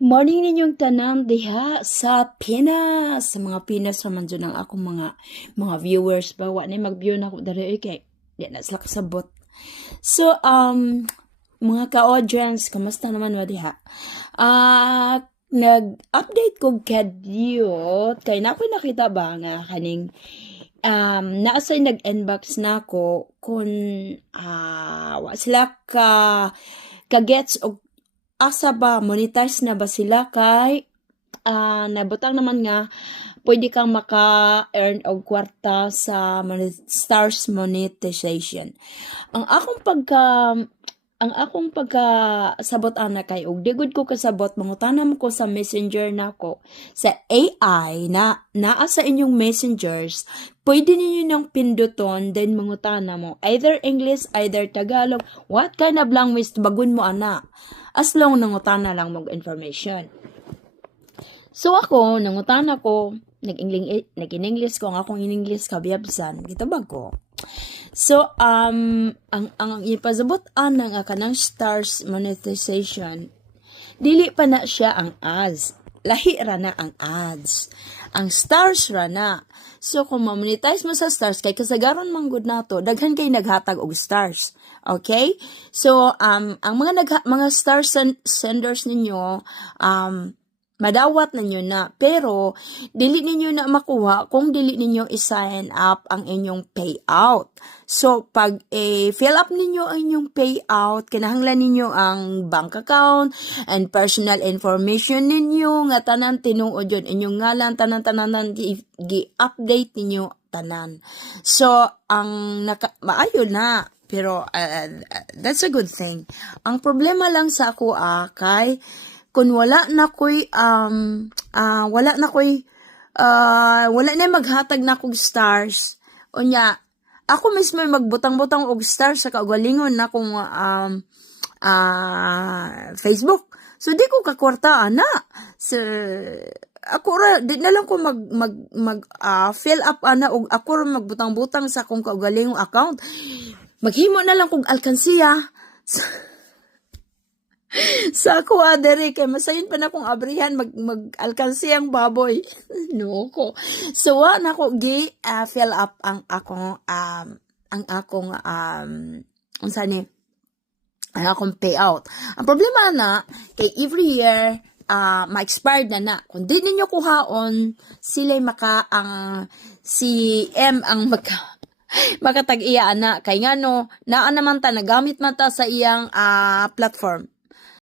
Morning ninyong tanan diha sa Pinas. Sa mga Pinas naman dyan ang akong mga viewers ba. Wa na mag-view na ako dari kay di na sila kasabot. So, mga ka-audience, kamusta naman wa diha? Nag-update ko kadyot kay na ako nakita ba nga kaning naasay nag-inbox na ko kung wa sila ka-gets og asa ba monetize na ba sila kay nabutang naman nga pwede kang maka-earn og kwarta sa stars monetization. Ang akong pagka sabot ana kay og digud ko kasabot mangutanan ko sa messenger nako sa AI na naa sa inyong messengers, pwede ninyo nang pinduton then mangutana mo either English, either Tagalog, what kind of language bagun mo ana, as long nangutana lang mong information. So ako nangutana ko nag-English ko ang akong in-English kabiyabsan gitabag ko. So, ang ipasabot ng kanang stars monetization, dili pa na siya ang ads. Lahi ra na ang ads. Ang stars ra na. So, kung ma-monetize mo sa stars, kay kasagaran manggod na to, daghan kay naghatag og stars. Okay? So, ang mga stars senders ninyo, madawat ninyo na, pero dili ninyo na makuha kung dili ninyo i-sign up ang inyong payout. So, pag fill up ninyo ang inyong payout, kinahanglan ninyo ang bank account and personal information ninyo, nga tanan tinuod yun, inyong ngalan, tanan gi-update ninyo tanan. So, maayo na, pero that's a good thing. Ang problema lang sa ako kay kung wala na maghatag na kong stars, unya ako mismo magbutang-butang og stars sa kaugalingon na kung Facebook. So di ko kakwarta ana. So ako ra di na lang ko fill up ana og ako ra magbutang-butang sa akong kaugalingong account. Maghimo na lang kog alkansiya. Sa ako dere kay masayon pa na kong abrihan mag-alkansi ang baboy. No ko. So na ko fill up ang akong payout. Ang problema na kay every year ma-expired na. Kung di ninyo kuhaon, sila si M ang makatag-iya na kay ngano naa naman ta nagamit man ta sa iyang platform.